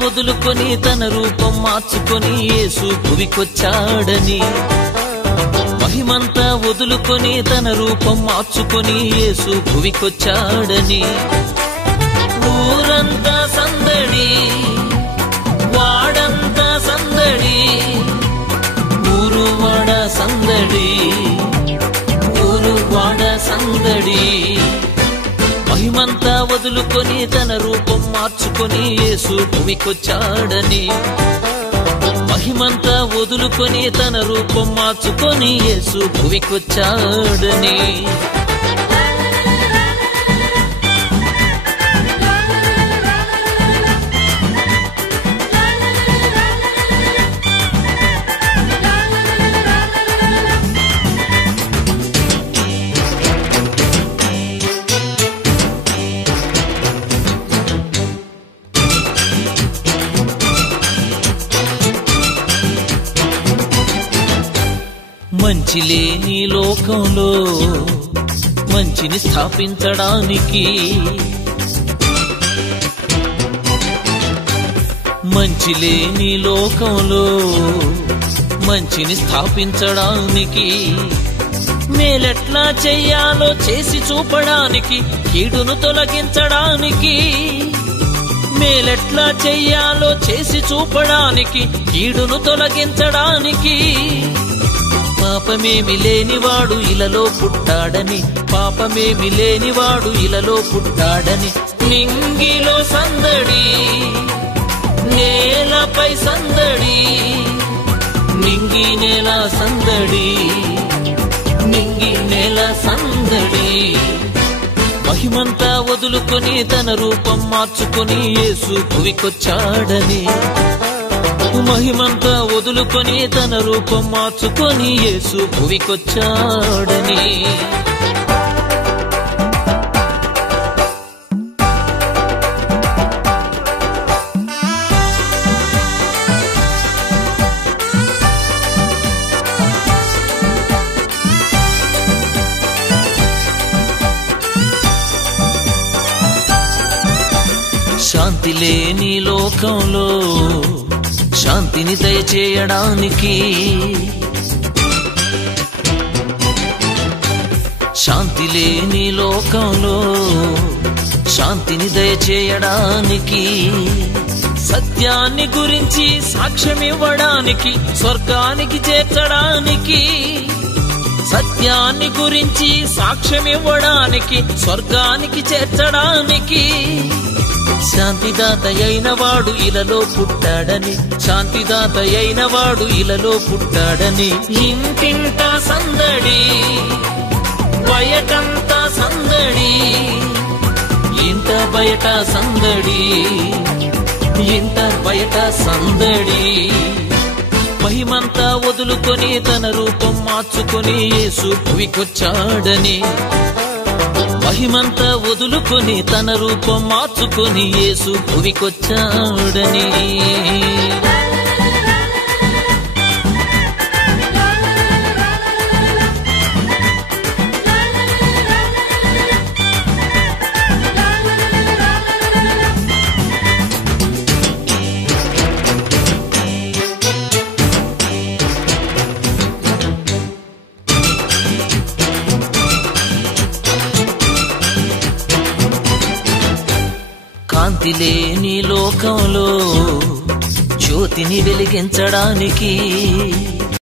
వదులుకొని తన రూపం మార్చుకొని యేసు భువికొచ్చాడని మహిమంతా వదులుకొని తన రూపం మార్చుకొని యేసు భువికొచ్చాడని ఊరంతా సందడి వాడంతా సందడి ఊరువాడ సందడి ఊరువాడ సందడి మహిమంతా వదులుకొని తన రూపం మార్చుకొని యేసు భువికొచ్చాడని మహిమంతా వదులుకొని తన రూపం మార్చుకొని యేసు భువికొచ్చాడని మంచి లేని లోకంలో మంచిని స్థాపించడానికి మంచి లేని లోకంలో మంచిని స్థాపించడానికి మేలెట్లా చెయ్యాలో చేసి చూపడానికి కీడును తొలగించడానికి మేలెట్లా చెయ్యాలో చేసి చూపడానికి కీడును తొలగించడానికి పాపమేమి లేనివాడు ఇలలో పుట్టాడని పాపమేమి లేనివాడు ఇలలో పుట్టాడని నింగిలో సందడి నేలపై సందడి నింగి నేల సందడి నింగి నేల సందడి మహిమంతా వదులుకొని తన రూపం మార్చుకొని యేసు భువికొచ్చాడని మహిమంతా వదులుకొని తన రూపం మార్చుకొని యేసు భువికొచ్చాడని శాంతి లేని లోకంలో శాంతిని దయచేయడానికి శాంతి లేని లోకంలో శాంతిని దయచేయడానికి సత్యాన్ని గురించి సాక్ష్యం ఇవ్వడానికి స్వర్గానికి చేర్చడానికి సత్యాన్ని గురించి సాక్ష్యం ఇవ్వడానికి స్వర్గానికి చేర్చడానికి శాంతిదాత అయిన వాడు ఇలలో పుట్టాడని శాంతిదాత అయిన వాడు ఇలలో పుట్టాడని ఇంటింట సందడి బయటంతా సందడి ఇంట బయట సందడి ఇంట బయట సందడి మహిమంతా వదులుకొని తన రూపం మార్చుకొని యేసు భువికొచ్చాడని మహిమంతా వదులుకొని తన రూపం మార్చుకొని యేసు భువికొచ్చాడని శాంతి లేని లోకంలో జ్యోతిని వెలిగించడానికి